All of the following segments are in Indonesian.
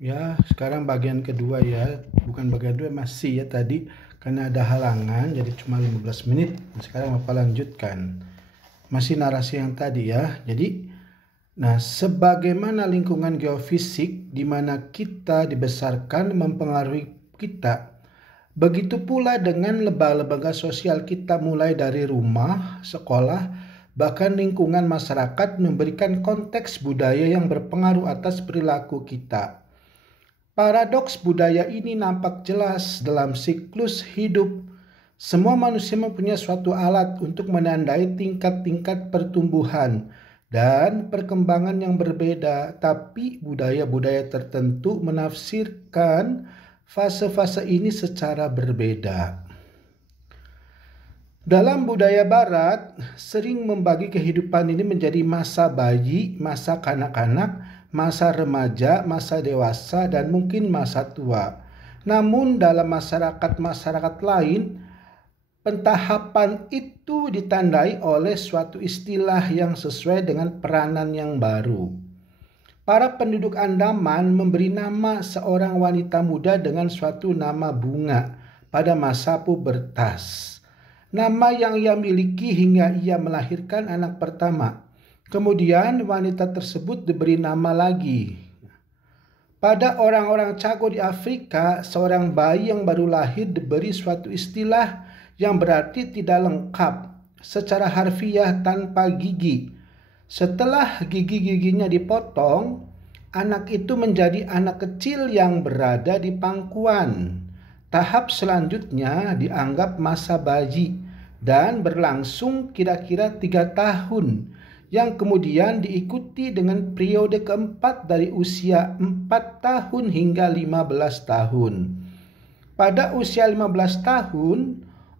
Ya, sekarang bagian kedua ya, bukan bagian kedua masih ya tadi karena ada halangan jadi cuma 15 menit. Nah, sekarang Bapak lanjutkan. Masih narasi yang tadi ya. Jadi, sebagaimana lingkungan geofisik di mana kita dibesarkan mempengaruhi kita, begitu pula dengan lembaga-lembaga sosial kita mulai dari rumah, sekolah, bahkan lingkungan masyarakat memberikan konteks budaya yang berpengaruh atas perilaku kita. Paradoks budaya ini nampak jelas dalam siklus hidup. Semua manusia mempunyai suatu alat untuk menandai tingkat-tingkat pertumbuhan dan perkembangan yang berbeda, tapi budaya-budaya tertentu menafsirkan fase-fase ini secara berbeda. Dalam budaya barat, sering membagi kehidupan ini menjadi masa bayi, masa kanak-kanak, masa remaja, masa dewasa, dan mungkin masa tua. Namun dalam masyarakat-masyarakat lain, pentahapan itu ditandai oleh suatu istilah yang sesuai dengan peranan yang baru. Para penduduk Andaman memberi nama seorang wanita muda dengan suatu nama bunga pada masa pubertas. Nama yang ia miliki hingga ia melahirkan anak pertama. Kemudian wanita tersebut diberi nama lagi. Pada orang-orang Chaco di Afrika, seorang bayi yang baru lahir diberi suatu istilah yang berarti tidak lengkap, secara harfiah tanpa gigi. Setelah gigi-giginya dipotong, anak itu menjadi anak kecil yang berada di pangkuan. Tahap selanjutnya dianggap masa bayi dan berlangsung kira-kira 3 tahun, yang kemudian diikuti dengan periode keempat dari usia 4 tahun hingga 15 tahun. Pada usia 15 tahun,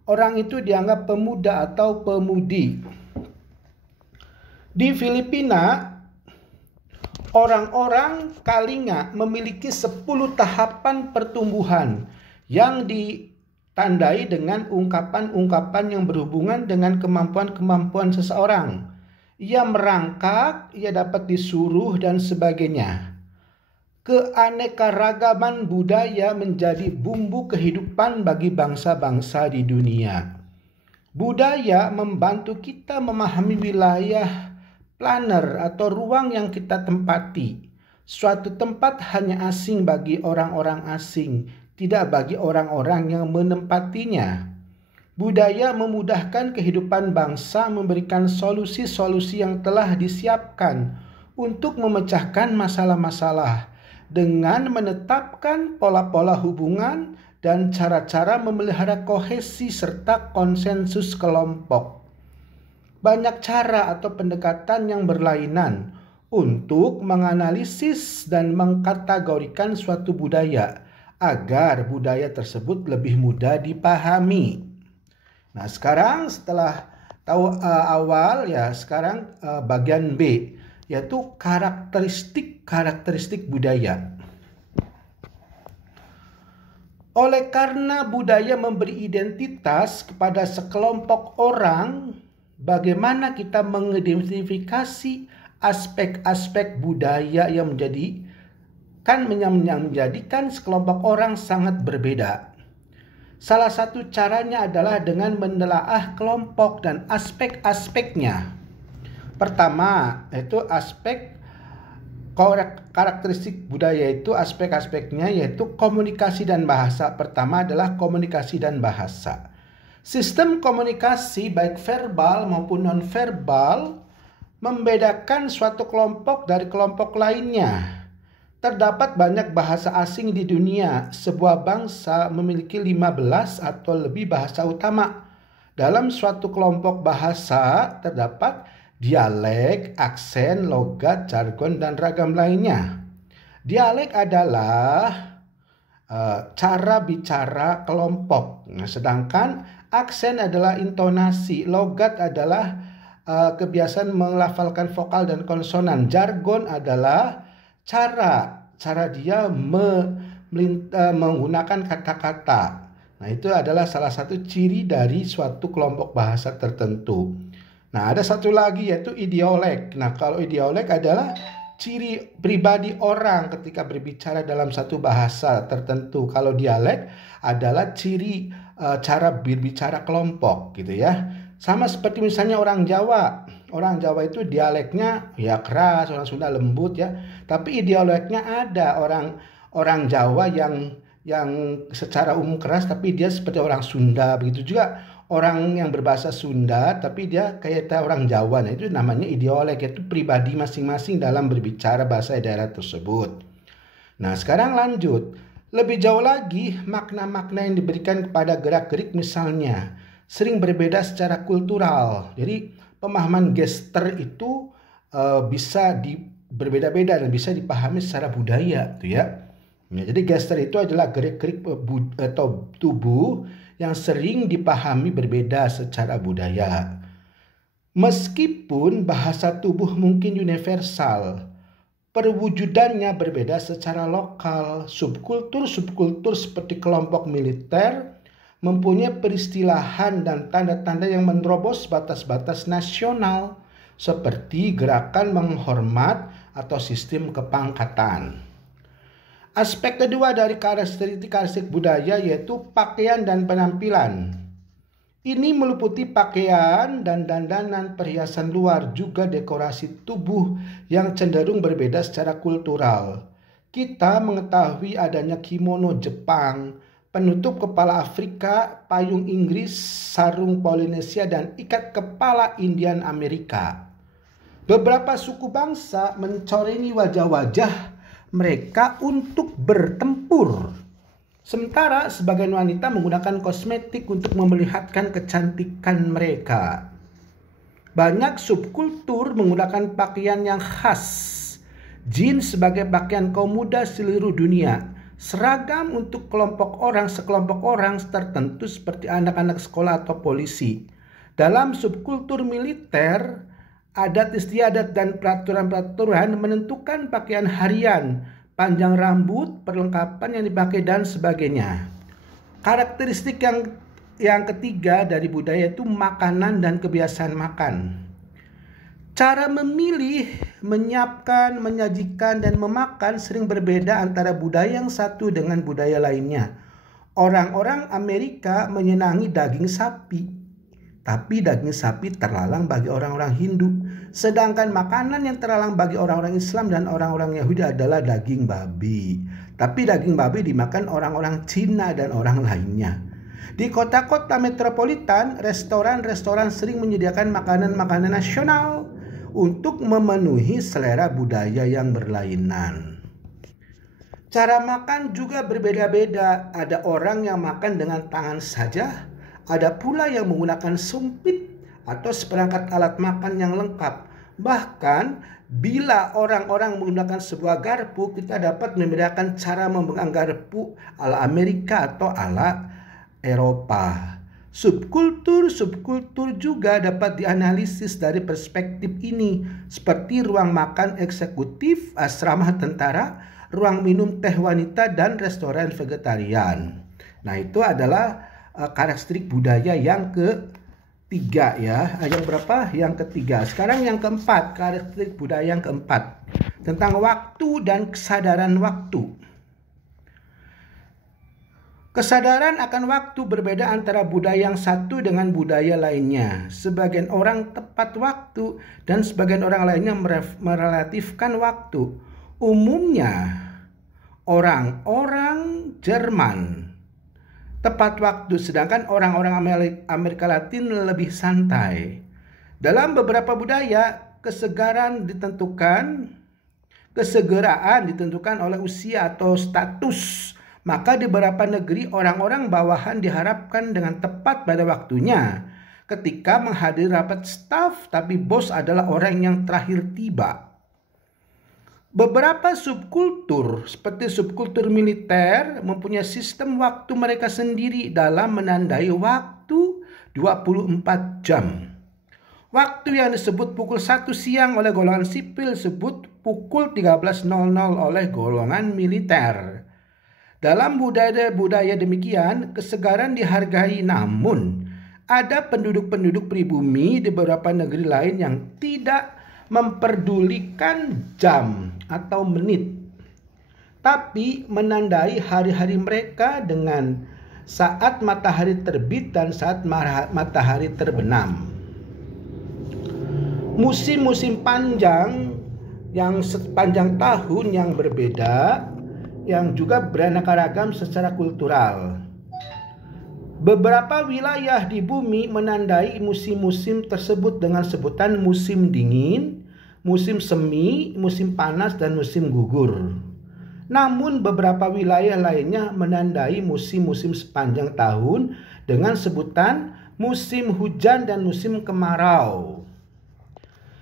orang itu dianggap pemuda atau pemudi. Di Filipina, orang-orang Kalinga memiliki 10 tahapan pertumbuhan yang ditandai dengan ungkapan-ungkapan yang berhubungan dengan kemampuan-kemampuan seseorang. Ia merangkak, ia dapat disuruh, dan sebagainya. Keanekaragaman budaya menjadi bumbu kehidupan bagi bangsa-bangsa di dunia. Budaya membantu kita memahami wilayah planer atau ruang yang kita tempati. Suatu tempat hanya asing bagi orang-orang asing, tidak bagi orang-orang yang menempatinya. Budaya memudahkan kehidupan bangsa, memberikan solusi-solusi yang telah disiapkan untuk memecahkan masalah-masalah dengan menetapkan pola-pola hubungan dan cara-cara memelihara kohesi serta konsensus kelompok. Banyak cara atau pendekatan yang berlainan untuk menganalisis dan mengkategorikan suatu budaya agar budaya tersebut lebih mudah dipahami. Nah, sekarang setelah tahu awal ya, sekarang bagian B, yaitu karakteristik budaya. Oleh karena budaya memberi identitas kepada sekelompok orang, bagaimana kita mengidentifikasi aspek-aspek budaya yang menjadikan sekelompok orang sangat berbeda. Salah satu caranya adalah dengan menelaah kelompok dan aspek-aspeknya. Pertama, yaitu aspek karakteristik budaya, itu aspek-aspeknya yaitu komunikasi dan bahasa. Pertama adalah komunikasi dan bahasa. Sistem komunikasi baik verbal maupun non-verbal membedakan suatu kelompok dari kelompok lainnya. Terdapat banyak bahasa asing di dunia. Sebuah bangsa memiliki 15 atau lebih bahasa utama. Dalam suatu kelompok bahasa terdapat dialek, aksen, logat, jargon, dan ragam lainnya. Dialek adalah cara bicara kelompok. Sedangkan aksen adalah intonasi, logat adalah kebiasaan melafalkan vokal dan konsonan. Jargon adalah cara dia menggunakan kata-kata. Nah, itu adalah salah satu ciri dari suatu kelompok bahasa tertentu. Nah, ada satu lagi yaitu idiolek. Nah, kalau idiolek adalah ciri pribadi orang ketika berbicara dalam satu bahasa tertentu. Kalau dialek adalah ciri cara berbicara kelompok gitu ya. Sama seperti misalnya orang Jawa. Orang Jawa itu dialeknya ya keras, orang Sunda lembut ya. Tapi dialeknya ada orang Jawa yang secara umum keras tapi dia seperti orang Sunda. Begitu juga orang yang berbahasa Sunda tapi dia kayak orang Jawa. Nah, itu namanya idiolek, yaitu pribadi masing-masing dalam berbicara bahasa daerah tersebut. Nah, sekarang lanjut. Lebih jauh lagi, makna-makna yang diberikan kepada gerak-gerik misalnya sering berbeda secara kultural. Jadi, pemahaman gestur itu bisa berbeda-beda dan bisa dipahami secara budaya, tuh ya. Nah, jadi gestur itu adalah gerak-gerik atau tubuh yang sering dipahami berbeda secara budaya. Meskipun bahasa tubuh mungkin universal, perwujudannya berbeda secara lokal. Subkultur seperti kelompok militer mempunyai peristilahan dan tanda-tanda yang menerobos batas-batas nasional, seperti gerakan menghormat atau sistem kepangkatan. Aspek kedua dari karakteristik budaya yaitu pakaian dan penampilan. Ini meliputi pakaian dan dandanan, perhiasan luar, juga dekorasi tubuh yang cenderung berbeda secara kultural. Kita mengetahui adanya kimono Jepang, penutup kepala Afrika, payung Inggris, sarung Polinesia, dan ikat kepala Indian Amerika. Beberapa suku bangsa mencoreni wajah-wajah mereka untuk bertempur. Sementara sebagian wanita menggunakan kosmetik untuk memperlihatkan kecantikan mereka. Banyak subkultur menggunakan pakaian yang khas. Jeans sebagai pakaian kaum muda seluruh dunia. Seragam untuk sekelompok orang tertentu seperti anak-anak sekolah atau polisi. Dalam subkultur militer, adat istiadat dan peraturan-peraturan menentukan pakaian harian, panjang rambut, perlengkapan yang dipakai, dan sebagainya. Karakteristik yang ketiga dari budaya itu makanan dan kebiasaan makan. Cara memilih, menyiapkan, menyajikan, dan memakan sering berbeda antara budaya yang satu dengan budaya lainnya. Orang-orang Amerika menyenangi daging sapi, tapi daging sapi terlarang bagi orang-orang Hindu. Sedangkan makanan yang terlarang bagi orang-orang Islam dan orang-orang Yahudi adalah daging babi. Tapi daging babi dimakan orang-orang Cina dan orang lainnya. Di kota-kota metropolitan, restoran-restoran sering menyediakan makanan-makanan nasional untuk memenuhi selera budaya yang berlainan. Cara makan juga berbeda-beda. Ada orang yang makan dengan tangan saja, ada pula yang menggunakan sumpit atau seperangkat alat makan yang lengkap. Bahkan bila orang-orang menggunakan sebuah garpu, kita dapat membedakan cara memegang garpu ala Amerika atau ala Eropa. Subkultur juga dapat dianalisis dari perspektif ini, seperti ruang makan eksekutif, asrama tentara, ruang minum teh wanita, dan restoran vegetarian. Nah, itu adalah karakteristik budaya yang ketiga ya. Yang berapa? Yang ketiga. Sekarang yang keempat, karakteristik budaya yang keempat, tentang waktu dan kesadaran waktu. Kesadaran akan waktu berbeda antara budaya yang satu dengan budaya lainnya. Sebagian orang tepat waktu dan sebagian orang lainnya merelatifkan waktu. Umumnya orang-orang Jerman tepat waktu, sedangkan orang-orang Amerika Latin lebih santai. Dalam beberapa budaya, kesegeraan ditentukan oleh usia atau status. Maka di beberapa negeri orang-orang bawahan diharapkan dengan tepat pada waktunya ketika menghadiri rapat staf, tapi bos adalah orang yang terakhir tiba. Beberapa subkultur seperti subkultur militer mempunyai sistem waktu mereka sendiri dalam menandai waktu 24 jam. Waktu yang disebut pukul 1 siang oleh golongan sipil disebut pukul 13.00 oleh golongan militer. Dalam budaya demikian, kesegaran dihargai, namun ada penduduk-penduduk pribumi di beberapa negeri lain yang tidak memperdulikan jam atau menit, tapi menandai hari-hari mereka dengan saat matahari terbit dan saat matahari terbenam. Musim-musim panjang yang sepanjang tahun yang berbeda, yang juga beraneka ragam secara kultural. Beberapa wilayah di bumi menandai musim-musim tersebut dengan sebutan musim dingin, musim semi, musim panas, dan musim gugur. Namun beberapa wilayah lainnya menandai musim-musim sepanjang tahun dengan sebutan musim hujan dan musim kemarau.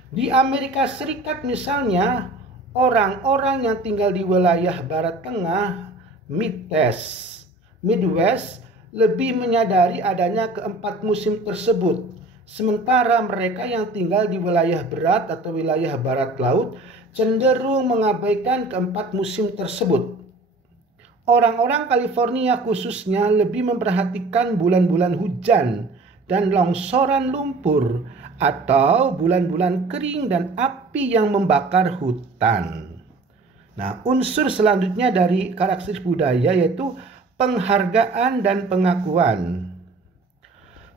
Di Amerika Serikat misalnya, orang-orang yang tinggal di wilayah Barat Tengah, Midwest, lebih menyadari adanya keempat musim tersebut. Sementara mereka yang tinggal di wilayah berat atau wilayah barat laut cenderung mengabaikan keempat musim tersebut. Orang-orang California khususnya lebih memperhatikan bulan-bulan hujan dan longsoran lumpur atau bulan-bulan kering dan api yang membakar hutan. Nah, unsur selanjutnya dari karakteristik budaya yaitu penghargaan dan pengakuan.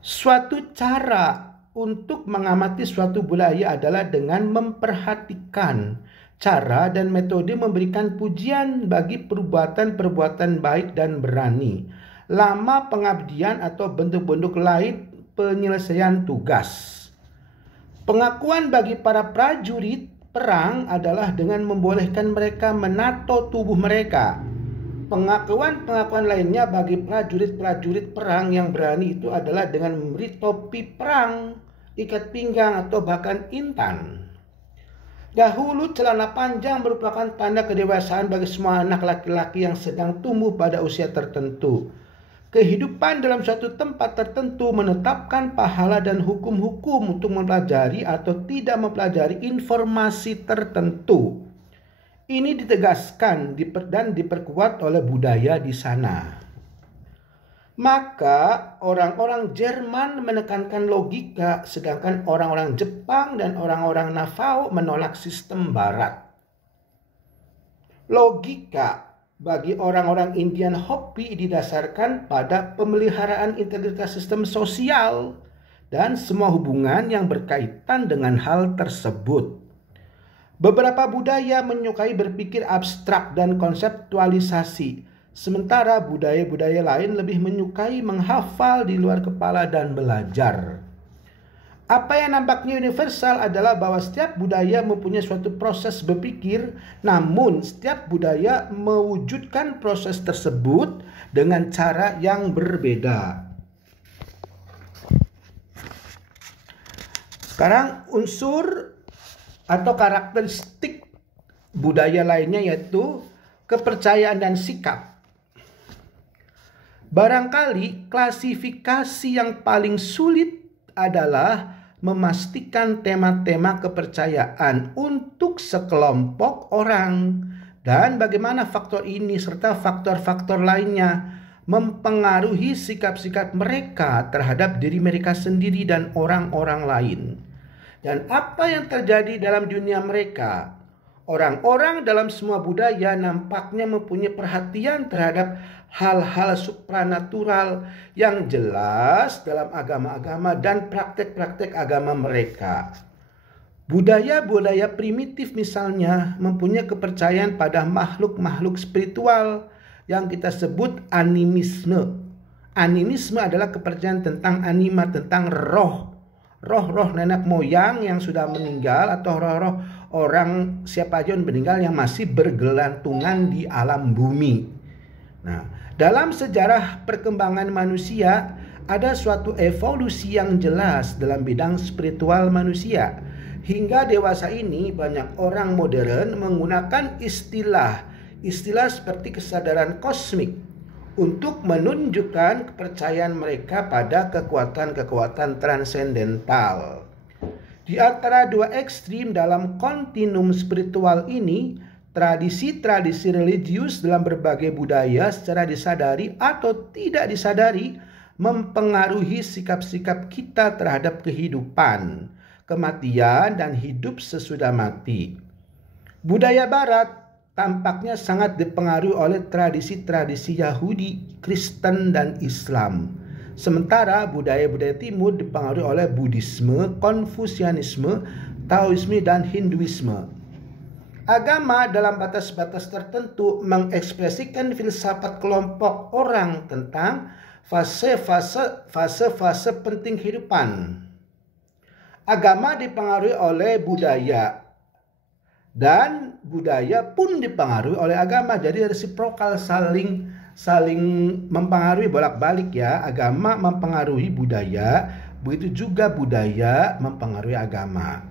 Suatu cara untuk mengamati suatu budaya adalah dengan memperhatikan cara dan metode memberikan pujian bagi perbuatan-perbuatan baik dan berani, lama pengabdian atau bentuk-bentuk lain penyelesaian tugas. Pengakuan bagi para prajurit perang adalah dengan membolehkan mereka menato tubuh mereka. Pengakuan lainnya bagi prajurit-prajurit perang yang berani itu adalah dengan memberi topi perang, ikat pinggang, atau bahkan intan. Dahulu celana panjang merupakan tanda kedewasaan bagi semua anak laki-laki yang sedang tumbuh pada usia tertentu. Kehidupan dalam suatu tempat tertentu menetapkan pahala dan hukum-hukum untuk mempelajari atau tidak mempelajari informasi tertentu. Ini ditegaskan dan diperkuat oleh budaya di sana. Maka orang-orang Jerman menekankan logika, sedangkan orang-orang Jepang dan orang-orang Navajo menolak sistem Barat. Logika bagi orang-orang Indian Hopi didasarkan pada pemeliharaan integritas sistem sosial dan semua hubungan yang berkaitan dengan hal tersebut. Beberapa budaya menyukai berpikir abstrak dan konseptualisasi, sementara budaya-budaya lain lebih menyukai menghafal di luar kepala dan belajar. Apa yang nampaknya universal adalah bahwa setiap budaya mempunyai suatu proses berpikir, namun setiap budaya mewujudkan proses tersebut dengan cara yang berbeda. Sekarang unsur atau karakteristik budaya lainnya yaitu kepercayaan dan sikap. Barangkali klasifikasi yang paling sulit adalah memastikan tema-tema kepercayaan untuk sekelompok orang dan bagaimana faktor ini serta faktor-faktor lainnya mempengaruhi sikap-sikap mereka terhadap diri mereka sendiri dan orang-orang lain. Dan apa yang terjadi dalam dunia mereka? Orang-orang dalam semua budaya nampaknya mempunyai perhatian terhadap hal-hal supranatural yang jelas dalam agama-agama dan praktek-praktek agama mereka. Budaya-budaya primitif misalnya mempunyai kepercayaan pada makhluk-makhluk spiritual yang kita sebut animisme. Animisme adalah kepercayaan tentang anima, tentang roh nenek moyang yang sudah meninggal atau roh-roh orang siapa aja yang meninggal yang masih bergelantungan di alam bumi. Nah, dalam sejarah perkembangan manusia ada suatu evolusi yang jelas dalam bidang spiritual manusia. Hingga dewasa ini banyak orang modern menggunakan istilah seperti kesadaran kosmik untuk menunjukkan kepercayaan mereka pada kekuatan-kekuatan transendental. Di antara dua ekstrim dalam kontinum spiritual ini, tradisi-tradisi religius dalam berbagai budaya secara disadari atau tidak disadari mempengaruhi sikap-sikap kita terhadap kehidupan, kematian, dan hidup sesudah mati. Budaya Barat tampaknya sangat dipengaruhi oleh tradisi-tradisi Yahudi, Kristen, dan Islam. Sementara budaya-budaya Timur dipengaruhi oleh Buddhisme, Konfusianisme, Taoisme, dan Hinduisme. Agama dalam batas-batas tertentu mengekspresikan filsafat kelompok orang tentang fase-fase penting kehidupan. Agama dipengaruhi oleh budaya dan budaya pun dipengaruhi oleh agama. Jadi resiprokal, saling mempengaruhi, bolak-balik ya. Agama mempengaruhi budaya, begitu juga budaya mempengaruhi agama.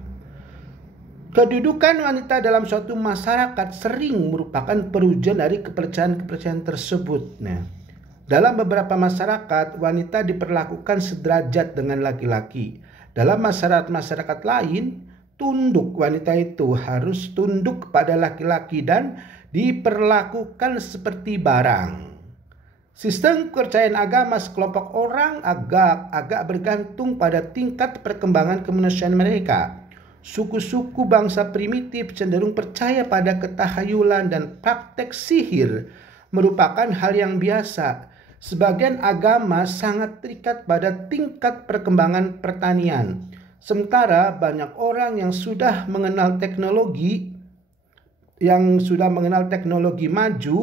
Kedudukan wanita dalam suatu masyarakat sering merupakan perujukan dari kepercayaan-kepercayaan tersebut. Nah, dalam beberapa masyarakat, wanita diperlakukan sederajat dengan laki-laki. Dalam masyarakat lain, tunduk, wanita itu harus tunduk kepada laki-laki dan diperlakukan seperti barang. Sistem kepercayaan agama sekelompok orang agak bergantung pada tingkat perkembangan kemanusiaan mereka. Suku-suku bangsa primitif cenderung percaya pada ketahayulan dan praktek sihir merupakan hal yang biasa. Sebagian agama sangat terikat pada tingkat perkembangan pertanian. Sementara banyak orang yang sudah mengenal teknologi maju,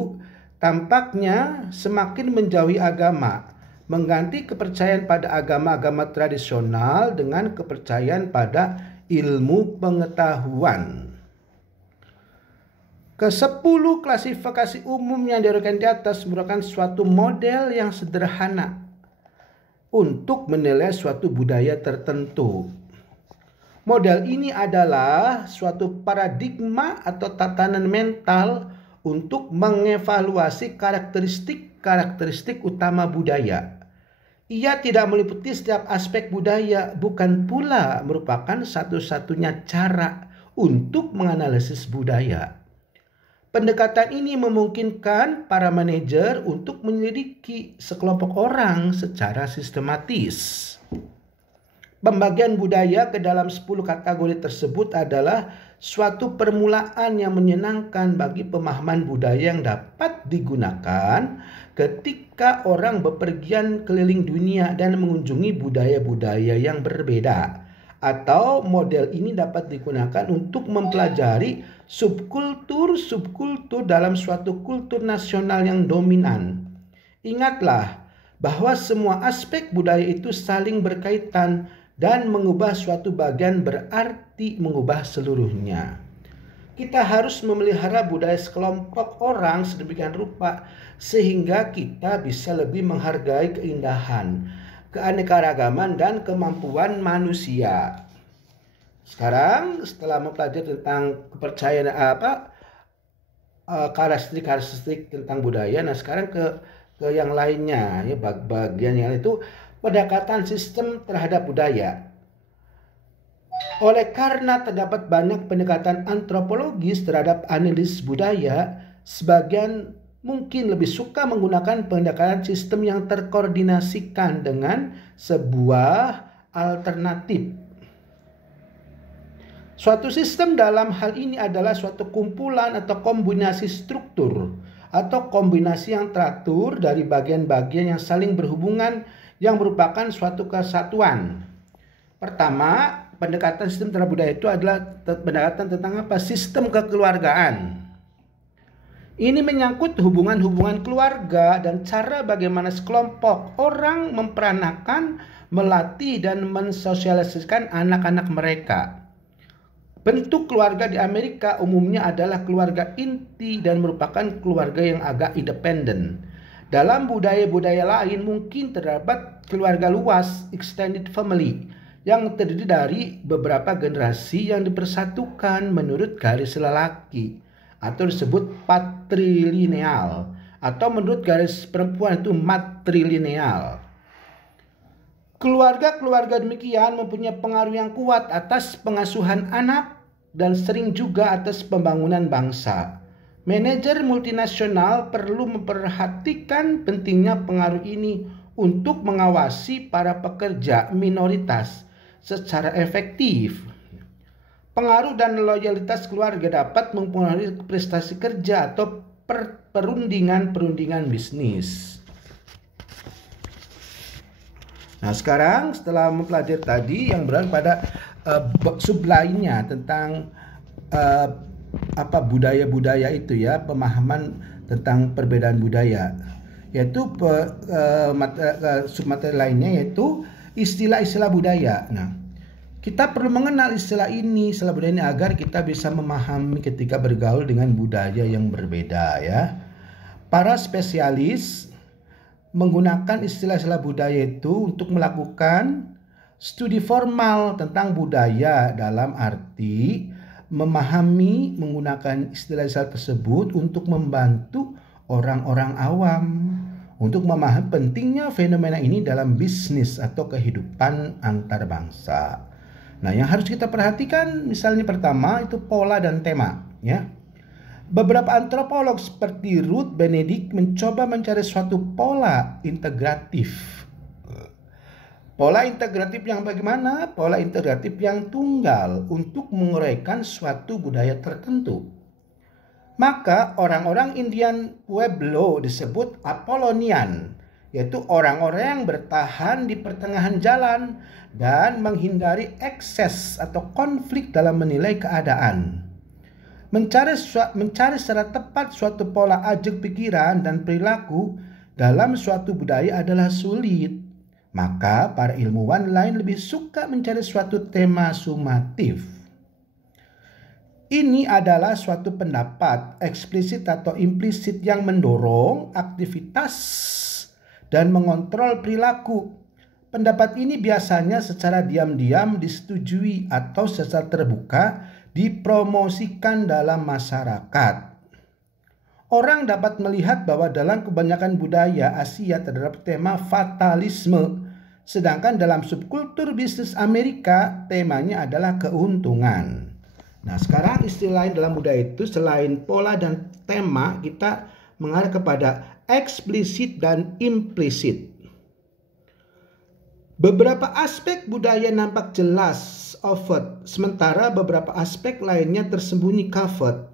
tampaknya semakin menjauhi agama, mengganti kepercayaan pada agama-agama tradisional dengan kepercayaan pada ilmu pengetahuan. Ke-10 klasifikasi umum yang diuraikan di atas merupakan suatu model yang sederhana untuk menilai suatu budaya tertentu. Model ini adalah suatu paradigma atau tatanan mental untuk mengevaluasi karakteristik utama budaya. Ia tidak meliputi setiap aspek budaya, bukan pula merupakan satu-satunya cara untuk menganalisis budaya. Pendekatan ini memungkinkan para manajer untuk menyelidiki sekelompok orang secara sistematis. Pembagian budaya ke dalam 10 kategori tersebut adalah suatu permulaan yang menyenangkan bagi pemahaman budaya yang dapat digunakan ketika orang bepergian keliling dunia dan mengunjungi budaya-budaya yang berbeda. Atau model ini dapat digunakan untuk mempelajari subkultur dalam suatu kultur nasional yang dominan. Ingatlah bahwa semua aspek budaya itu saling berkaitan dan mengubah suatu bagian berarti mengubah seluruhnya. Kita harus memelihara budaya sekelompok orang sedemikian rupa sehingga kita bisa lebih menghargai keindahan, keanekaragaman, dan kemampuan manusia. Sekarang setelah mempelajari tentang kepercayaan karakteristik tentang budaya, nah sekarang ke yang lainnya ya, bagian yang itu pendekatan sistem terhadap budaya. Oleh karena terdapat banyak pendekatan antropologis terhadap analisis budaya, sebagian mungkin lebih suka menggunakan pendekatan sistem yang terkoordinasikan dengan sebuah alternatif. Suatu sistem dalam hal ini adalah suatu kumpulan atau kombinasi struktur atau kombinasi yang teratur dari bagian-bagian yang saling berhubungan yang merupakan suatu kesatuan. Pertama, pendekatan sistem terhadap budaya itu adalah pendekatan tentang apa? Sistem kekeluargaan. Ini menyangkut hubungan-hubungan keluarga dan cara bagaimana sekelompok orang memperanakan, melatih, dan mensosialisasikan anak-anak mereka. Bentuk keluarga di Amerika umumnya adalah keluarga inti dan merupakan keluarga yang agak independen. Dalam budaya-budaya lain mungkin terdapat keluarga luas, extended family, yang terdiri dari beberapa generasi yang dipersatukan menurut garis lelaki atau disebut patrilineal, atau menurut garis perempuan itu matrilineal. Keluarga-keluarga demikian mempunyai pengaruh yang kuat atas pengasuhan anak dan sering juga atas pembangunan bangsa. Manajer multinasional perlu memperhatikan pentingnya pengaruh ini untuk mengawasi para pekerja minoritas secara efektif. Pengaruh dan loyalitas keluarga dapat mempengaruhi prestasi kerja atau perundingan bisnis. Nah, sekarang setelah mempelajari tadi yang berada pada sub lainnya tentang budaya-budaya itu ya, pemahaman tentang perbedaan budaya, yaitu submateri lainnya yaitu istilah-istilah budaya. Nah, kita perlu mengenal istilah budaya ini agar kita bisa memahami ketika bergaul dengan budaya yang berbeda ya. Para spesialis menggunakan istilah-istilah budaya itu untuk melakukan studi formal tentang budaya dalam arti memahami menggunakan istilah-istilah tersebut untuk membantu orang-orang awam untuk memahami pentingnya fenomena ini dalam bisnis atau kehidupan antar bangsa. Nah, yang harus kita perhatikan misalnya pertama itu pola dan tema ya. Beberapa antropolog seperti Ruth Benedict mencoba mencari suatu pola integratif. Pola integratif yang bagaimana? Pola integratif yang tunggal untuk menguraikan suatu budaya tertentu. Maka orang-orang Indian Pueblo disebut Apollonian, yaitu orang-orang yang bertahan di pertengahan jalan dan menghindari ekses atau konflik dalam menilai keadaan. Mencari secara tepat suatu pola ajak pikiran dan perilaku dalam suatu budaya adalah sulit. Maka para ilmuwan lain lebih suka mencari suatu tema sumatif. Ini adalah suatu pendapat eksplisit atau implisit yang mendorong aktivitas dan mengontrol perilaku. Pendapat ini biasanya secara diam-diam disetujui atau secara terbuka dipromosikan dalam masyarakat. Orang dapat melihat bahwa dalam kebanyakan budaya Asia terdapat tema fatalisme, sedangkan dalam subkultur bisnis Amerika temanya adalah keuntungan. Nah, sekarang istilah dalam budaya itu selain pola dan tema, kita mengarah kepada eksplisit dan implisit. Beberapa aspek budaya nampak jelas overt, sementara beberapa aspek lainnya tersembunyi covert.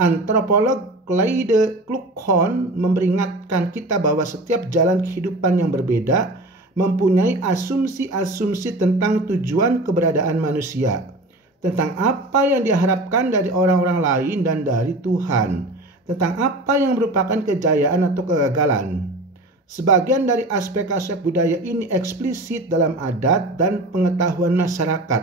Antropolog Clyde Kluckhohn memperingatkan kita bahwa setiap jalan kehidupan yang berbeda mempunyai asumsi-asumsi tentang tujuan keberadaan manusia, tentang apa yang diharapkan dari orang-orang lain dan dari Tuhan, tentang apa yang merupakan kejayaan atau kegagalan. Sebagian dari aspek-aspek budaya ini eksplisit dalam adat dan pengetahuan masyarakat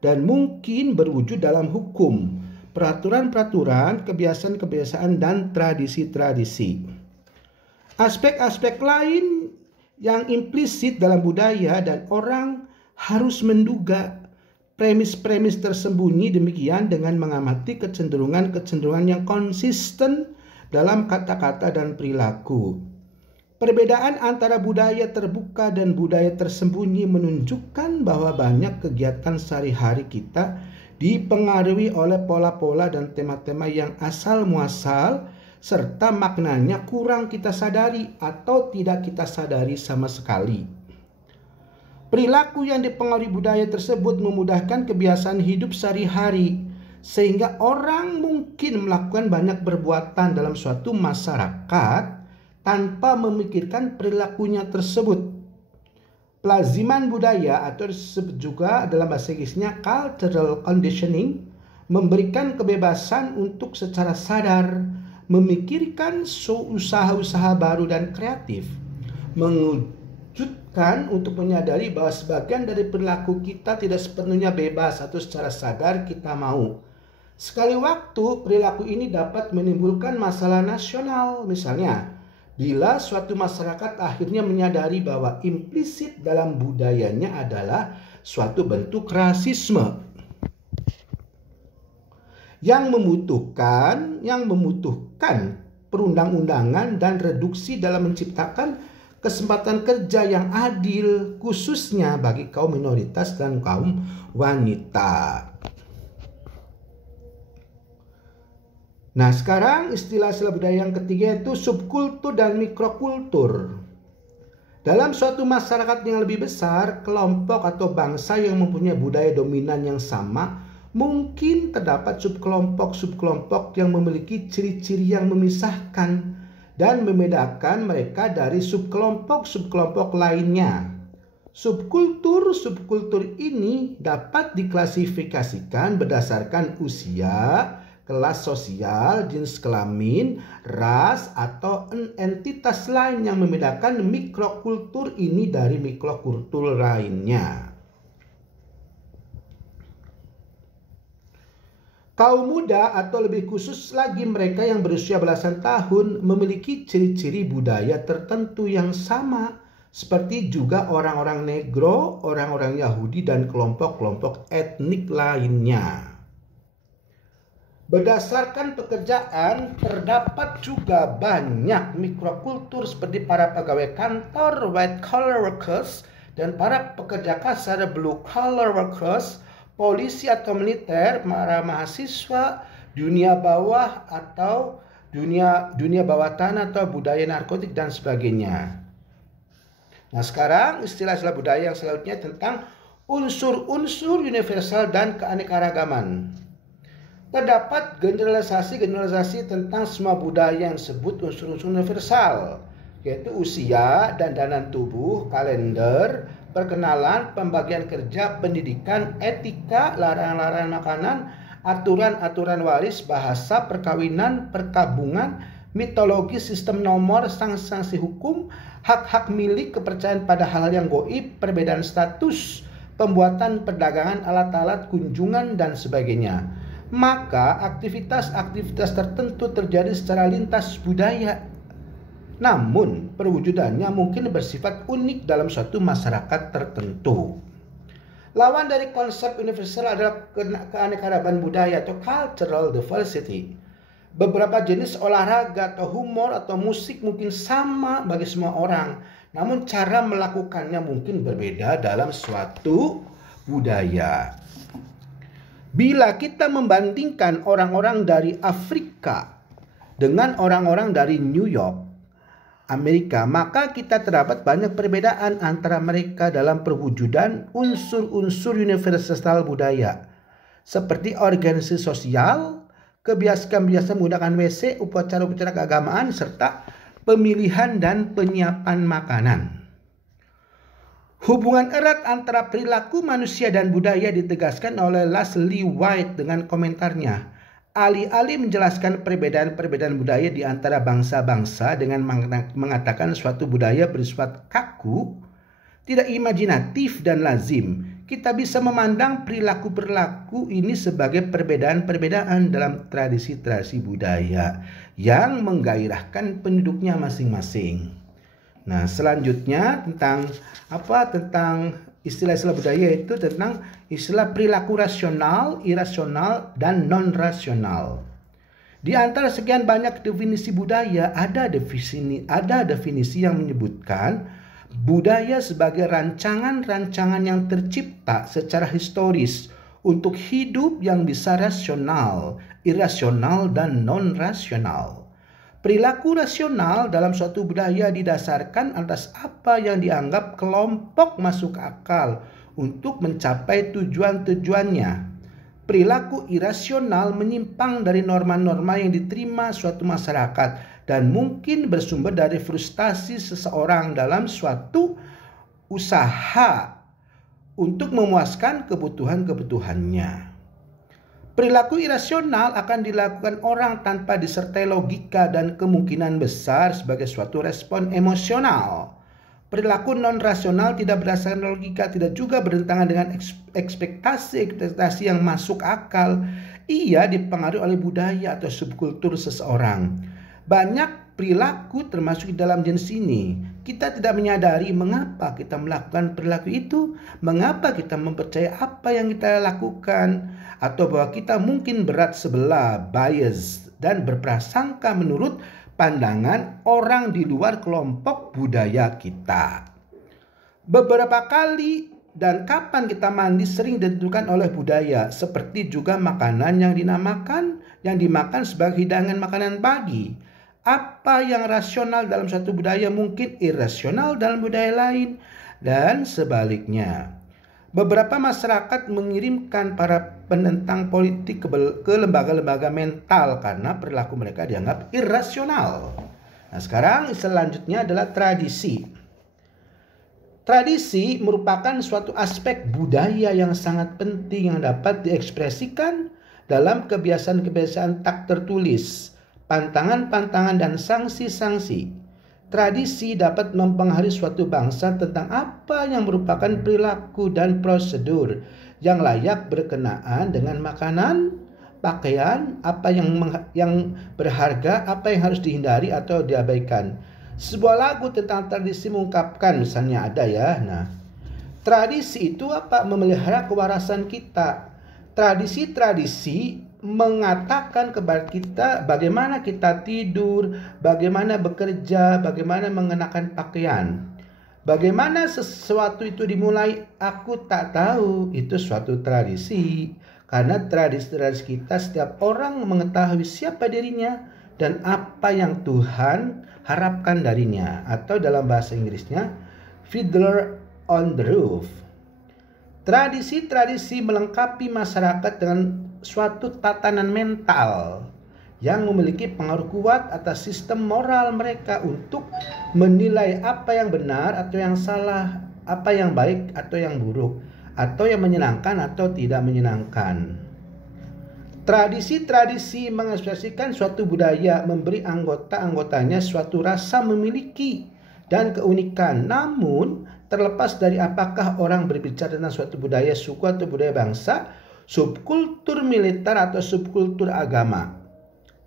dan mungkin berwujud dalam hukum, peraturan-peraturan, kebiasaan-kebiasaan, dan tradisi-tradisi. Aspek-aspek lain yang implisit dalam budaya dan orang harus menduga premis-premis tersembunyi demikian dengan mengamati kecenderungan-kecenderungan yang konsisten dalam kata-kata dan perilaku. Perbedaan antara budaya terbuka dan budaya tersembunyi menunjukkan bahwa banyak kegiatan sehari-hari kita dipengaruhi oleh pola-pola dan tema-tema yang asal muasal serta maknanya kurang kita sadari atau tidak kita sadari sama sekali. Perilaku yang dipengaruhi budaya tersebut memudahkan kebiasaan hidup sehari-hari sehingga orang mungkin melakukan banyak perbuatan dalam suatu masyarakat tanpa memikirkan perilakunya tersebut. Pelaziman budaya atau disebut juga dalam bahasa Inggrisnya cultural conditioning memberikan kebebasan untuk secara sadar memikirkan usaha-usaha baru dan kreatif, mengejutkan untuk menyadari bahwa sebagian dari perilaku kita tidak sepenuhnya bebas atau secara sadar kita mau. Sekali waktu perilaku ini dapat menimbulkan masalah nasional, misalnya bila suatu masyarakat akhirnya menyadari bahwa implisit dalam budayanya adalah suatu bentuk rasisme yang membutuhkan perundang-undangan dan reduksi dalam menciptakan kesempatan kerja yang adil khususnya bagi kaum minoritas dan kaum wanita. Nah, sekarang istilah-istilah budaya yang ketiga itu subkultur dan mikrokultur. Dalam suatu masyarakat yang lebih besar, kelompok atau bangsa yang mempunyai budaya dominan yang sama Mungkin terdapat subkelompok-subkelompok yang memiliki ciri-ciri yang memisahkan dan membedakan mereka dari subkelompok-subkelompok lainnya. Subkultur ini dapat diklasifikasikan berdasarkan usia, kelas sosial, jenis kelamin, ras, atau entitas lain yang membedakan mikrokultur ini dari mikrokultur lainnya. Kaum muda atau lebih khusus lagi mereka yang berusia belasan tahun memiliki ciri-ciri budaya tertentu yang sama, seperti juga orang-orang Negro, orang-orang Yahudi, dan kelompok-kelompok etnik lainnya. Berdasarkan pekerjaan, terdapat juga banyak mikrokultur seperti para pegawai kantor, white collar workers, dan para pekerja kasar, blue collar workers, polisi atau militer, para mahasiswa, dunia bawah atau dunia bawah tanah atau budaya narkotik dan sebagainya. Nah, sekarang istilah-istilah budaya yang selanjutnya tentang unsur-unsur universal dan keanekaragaman. Terdapat generalisasi tentang semua budaya yang disebut unsur-unsur universal, yaitu usia, dandanan tubuh, kalender, perkenalan, pembagian kerja, pendidikan, etika, larangan-larangan makanan, aturan-aturan waris, bahasa, perkawinan, perkabungan, mitologi, sistem nomor, sanksi-sanksi hukum, hak-hak milik, kepercayaan pada hal-hal yang gaib, perbedaan status, pembuatan perdagangan, alat-alat, kunjungan, dan sebagainya. Maka aktivitas-aktivitas tertentu terjadi secara lintas budaya. Namun perwujudannya mungkin bersifat unik dalam suatu masyarakat tertentu. Lawan dari konsep universal adalah keanekaragaman budaya atau cultural diversity. Beberapa jenis olahraga atau humor atau musik mungkin sama bagi semua orang, namun cara melakukannya mungkin berbeda dalam suatu budaya. Bila kita membandingkan orang-orang dari Afrika dengan orang-orang dari New York, Amerika, maka kita terdapat banyak perbedaan antara mereka dalam perwujudan unsur-unsur universal budaya, seperti organisasi sosial, kebiasaan-kebiasaan menggunakan WC, upacara-upacara keagamaan, serta pemilihan dan penyiapan makanan. Hubungan erat antara perilaku manusia dan budaya ditegaskan oleh Leslie White dengan komentarnya. Alih-alih menjelaskan perbedaan-perbedaan budaya di antara bangsa-bangsa dengan mengatakan suatu budaya bersifat kaku, tidak imajinatif dan lazim, kita bisa memandang perilaku-perilaku ini sebagai perbedaan-perbedaan dalam tradisi-tradisi budaya yang menggairahkan penduduknya masing-masing. Nah, selanjutnya tentang istilah-istilah budaya itu tentang istilah perilaku rasional, irasional, dan non-rasional. Di antara sekian banyak definisi budaya, ada definisi yang menyebutkan budaya sebagai rancangan-rancangan yang tercipta secara historis untuk hidup yang bisa rasional, irasional, dan non-rasional. Perilaku rasional dalam suatu budaya didasarkan atas apa yang dianggap kelompok masuk akal untuk mencapai tujuan-tujuannya. Perilaku irasional menyimpang dari norma-norma yang diterima suatu masyarakat dan mungkin bersumber dari frustasi seseorang dalam suatu usaha untuk memuaskan kebutuhan-kebutuhannya. Perilaku irasional akan dilakukan orang tanpa disertai logika dan kemungkinan besar sebagai suatu respon emosional. Perilaku non-rasional tidak berdasarkan logika, tidak juga bertentangan dengan ekspektasi yang masuk akal. Ia dipengaruhi oleh budaya atau subkultur seseorang. Banyak perilaku termasuk di dalam jenis ini. Kita tidak menyadari mengapa kita melakukan perilaku itu, mengapa kita mempercayai apa yang kita lakukan, atau bahwa kita mungkin berat sebelah, bias, dan berprasangka menurut pandangan orang di luar kelompok budaya kita. Beberapa kali dan kapan kita mandi sering ditentukan oleh budaya, seperti juga makanan yang dimakan sebagai hidangan makanan pagi. Apa yang rasional dalam satu budaya mungkin irasional dalam budaya lain, dan sebaliknya. Beberapa masyarakat mengirimkan para penentang politik ke lembaga-lembaga mental karena perilaku mereka dianggap irasional. Nah, sekarang selanjutnya adalah tradisi. Tradisi merupakan suatu aspek budaya yang sangat penting yang dapat diekspresikan dalam kebiasaan-kebiasaan tak tertulis, pantangan-pantangan dan sanksi-sanksi. Tradisi dapat mempengaruhi suatu bangsa tentang apa yang merupakan perilaku dan prosedur yang layak berkenaan dengan makanan, pakaian, apa yang berharga, apa yang harus dihindari atau diabaikan. Sebuah lagu tentang tradisi mengungkapkan, misalnya ada ya. Nah, tradisi itu apa? Memelihara kewarasan kita. Tradisi-tradisi mengatakan kepada kita bagaimana kita tidur, bagaimana bekerja, bagaimana mengenakan pakaian. Bagaimana sesuatu itu dimulai, aku tak tahu. Itu suatu tradisi. Karena tradisi-tradisi kita, setiap orang mengetahui siapa dirinya dan apa yang Tuhan harapkan darinya. Atau dalam bahasa Inggrisnya, Fiddler on the Roof. Tradisi-tradisi melengkapi masyarakat dengan suatu tatanan mental yang memiliki pengaruh kuat atas sistem moral mereka untuk menilai apa yang benar atau yang salah, apa yang baik atau yang buruk, atau yang menyenangkan atau tidak menyenangkan. Tradisi-tradisi mengekspresikan suatu budaya, memberi anggota-anggotanya suatu rasa memiliki dan keunikan. Namun, terlepas dari apakah orang berbicara tentang suatu budaya suku atau budaya bangsa, subkultur militer atau subkultur agama,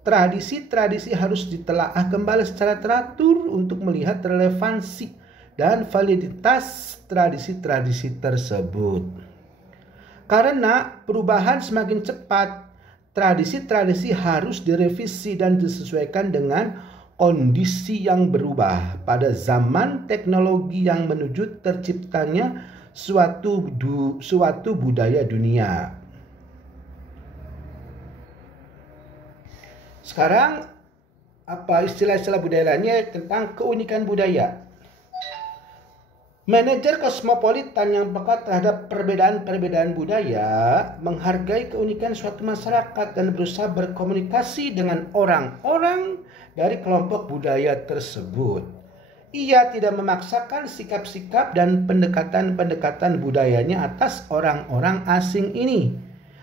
tradisi-tradisi harus ditelaah kembali secara teratur untuk melihat relevansi dan validitas tradisi-tradisi tersebut. Karena perubahan semakin cepat, tradisi-tradisi harus direvisi dan disesuaikan dengan kondisi yang berubah pada zaman teknologi yang menuju terciptanya suatu budaya dunia. Sekarang apa istilah-istilah budaya lainnya tentang keunikan budaya. Manajer kosmopolitan yang peka terhadap perbedaan-perbedaan budaya menghargai keunikan suatu masyarakat dan berusaha berkomunikasi dengan orang-orang dari kelompok budaya tersebut. Ia tidak memaksakan sikap-sikap dan pendekatan-pendekatan budayanya atas orang-orang asing ini.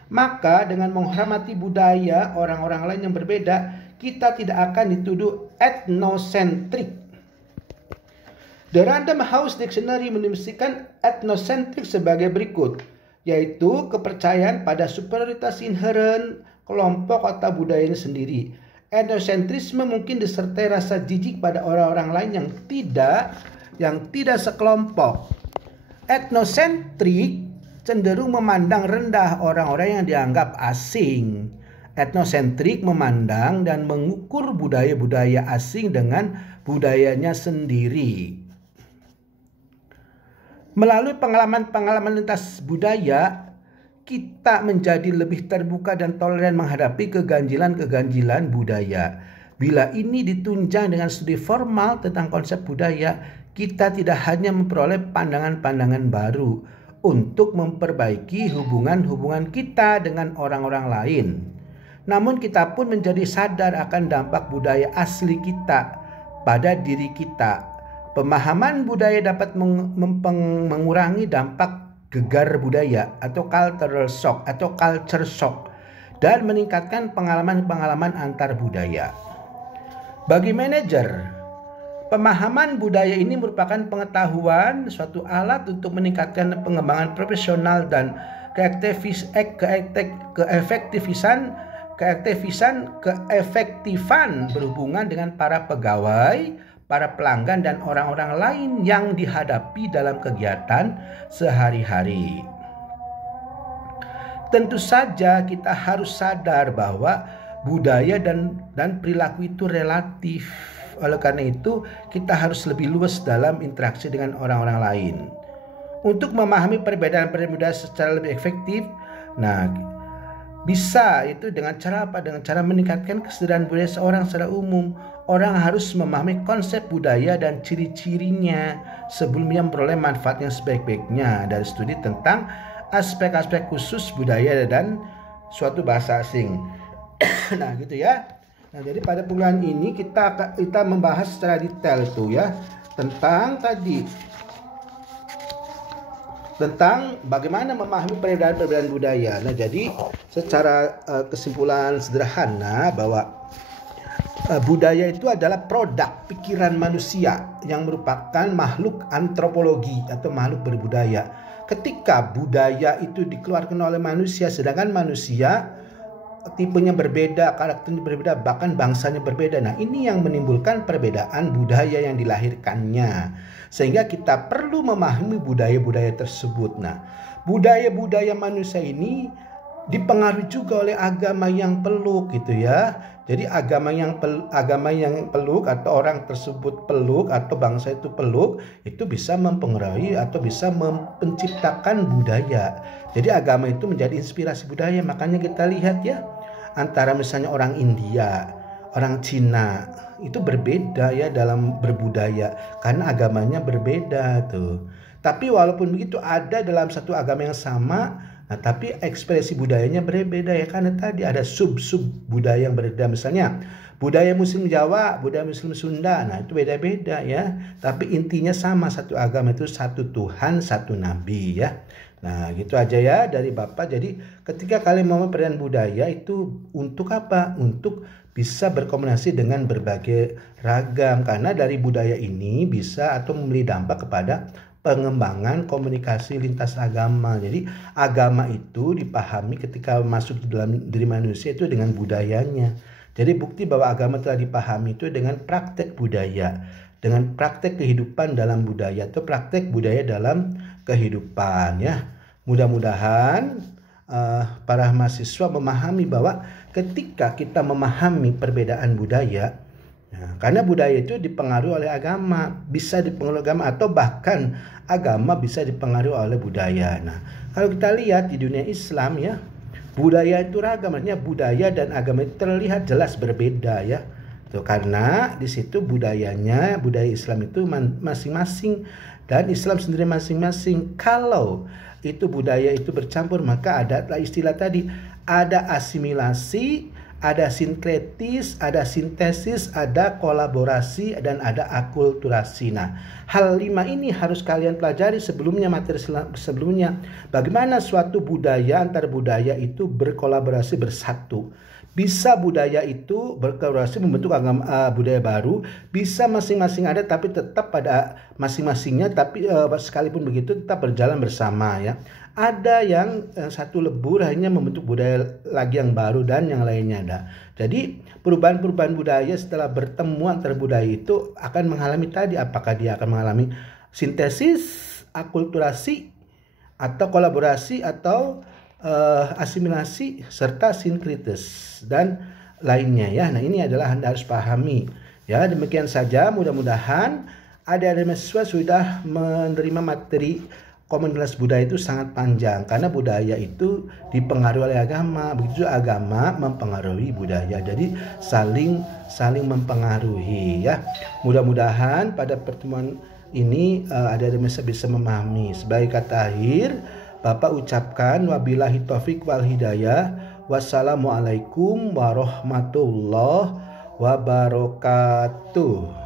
Maka dengan menghormati budaya orang-orang lain yang berbeda, kita tidak akan dituduh etnosentrik. The Random House Dictionary mendefinisikan etnosentrik sebagai berikut, yaitu kepercayaan pada superioritas inheren kelompok atau budayanya sendiri. Etnosentrisme mungkin disertai rasa jijik pada orang-orang lain yang tidak sekelompok. Etnosentrik cenderung memandang rendah orang-orang yang dianggap asing. Etnosentrik memandang dan mengukur budaya-budaya asing dengan budayanya sendiri. Melalui pengalaman-pengalaman lintas budaya, kita menjadi lebih terbuka dan toleran menghadapi keganjilan-keganjilan budaya. Bila ini ditunjang dengan studi formal tentang konsep budaya, kita tidak hanya memperoleh pandangan-pandangan baru untuk memperbaiki hubungan-hubungan kita dengan orang-orang lain. Namun kita pun menjadi sadar akan dampak budaya asli kita pada diri kita. Pemahaman budaya dapat mengurangi dampak gegar budaya atau cultural shock dan meningkatkan pengalaman-pengalaman antar budaya. Bagi manajer, pemahaman budaya ini merupakan pengetahuan, suatu alat untuk meningkatkan pengembangan profesional dan keefektifan berhubungan dengan para pegawai, para pelanggan dan orang-orang lain yang dihadapi dalam kegiatan sehari-hari. Tentu saja kita harus sadar bahwa budaya dan perilaku itu relatif. Oleh karena itu, kita harus lebih luas dalam interaksi dengan orang-orang lain. Untuk memahami perbedaan-perbedaan budaya secara lebih efektif, bisa itu dengan cara apa? Dengan cara meningkatkan kesadaran budaya seorang secara umum. orang harus memahami konsep budaya dan ciri-cirinya sebelumnya memperoleh manfaat yang sebaik-baiknya dari studi tentang aspek-aspek khusus budaya dan suatu bahasa asing. Nah gitu ya. Nah jadi pada bulan ini kita membahas secara detail tuh ya tentang bagaimana memahami perbedaan-perbedaan budaya. Nah jadi secara kesimpulan sederhana bahwa budaya itu adalah produk pikiran manusia yang merupakan makhluk antropologi atau makhluk berbudaya. Ketika budaya itu dikeluarkan oleh manusia, sedangkan manusia tipenya berbeda, karakternya berbeda, bahkan bangsanya berbeda. Nah, ini yang menimbulkan perbedaan budaya yang dilahirkannya. Sehingga kita perlu memahami budaya-budaya tersebut. Nah, budaya-budaya manusia ini dipengaruhi juga oleh agama yang peluk gitu ya. Jadi agama yang peluk atau orang tersebut peluk atau bangsa itu peluk itu bisa mempengaruhi atau bisa menciptakan budaya. Jadi agama itu menjadi inspirasi budaya. Makanya kita lihat ya antara misalnya orang India, orang Cina itu berbeda ya dalam berbudaya karena agamanya berbeda tuh. Tapi walaupun begitu ada dalam satu agama yang sama. Nah, tapi ekspresi budayanya berbeda ya karena tadi ada sub-sub budaya yang berbeda. Misalnya budaya Muslim Jawa, budaya Muslim Sunda, nah itu beda-beda ya. Tapi intinya sama, satu agama itu satu Tuhan, satu Nabi ya. Nah gitu aja ya dari Bapak. Jadi ketika kalian mau perbedaan budaya itu untuk apa? Untuk bisa berkomunikasi dengan berbagai ragam. Karena dari budaya ini bisa atau memberi dampak kepada pengembangan komunikasi lintas agama. Jadi agama itu dipahami ketika masuk di dalam diri manusia itu dengan budayanya. Jadi bukti bahwa agama telah dipahami itu dengan praktek budaya, dengan praktek kehidupan dalam budaya atau praktek budaya dalam kehidupan ya. Mudah-mudahan para mahasiswa memahami bahwa ketika kita memahami perbedaan budaya, nah, karena budaya itu dipengaruhi oleh agama, bisa dipengaruhi agama atau bahkan agama bisa dipengaruhi oleh budaya. Nah, kalau kita lihat di dunia Islam ya, budaya itu ragam, artinya budaya dan agama itu terlihat jelas berbeda ya. Tuh, karena di situ budaya Islam itu masing-masing dan Islam sendiri masing-masing. Kalau itu budaya itu bercampur maka ada istilah tadi, ada asimilasi, ada sinkretis, ada sintesis, ada kolaborasi, dan ada akulturasi. Nah, hal 5 ini harus kalian pelajari materi sebelumnya. Bagaimana suatu budaya antar budaya itu berkolaborasi bersatu. Bisa budaya itu berkolaborasi membentuk budaya baru, bisa masing-masing ada tapi tetap pada masing-masingnya, tapi sekalipun begitu tetap berjalan bersama ya. Ada yang satu lebur hanya membentuk budaya lagi yang baru dan yang lainnya ada. Jadi perubahan-perubahan budaya setelah bertemu antar budaya itu akan mengalami tadi, apakah dia akan mengalami sintesis, akulturasi, atau kolaborasi, atau asimilasi, serta sinkritis dan lainnya ya. Nah ini adalah Anda harus pahami ya. Demikian saja, mudah-mudahan adik-adik mahasiswa sudah menerima materi komunitas budaya itu sangat panjang karena budaya itu dipengaruhi oleh agama, begitu agama mempengaruhi budaya, jadi saling mempengaruhi ya. Mudah-mudahan pada pertemuan ini adik-adik mahasiswa bisa memahami. Sebagai kata akhir, Bapak ucapkan wabillahi taufik wal hidayah. Wassalamualaikum warahmatullahi wabarakatuh.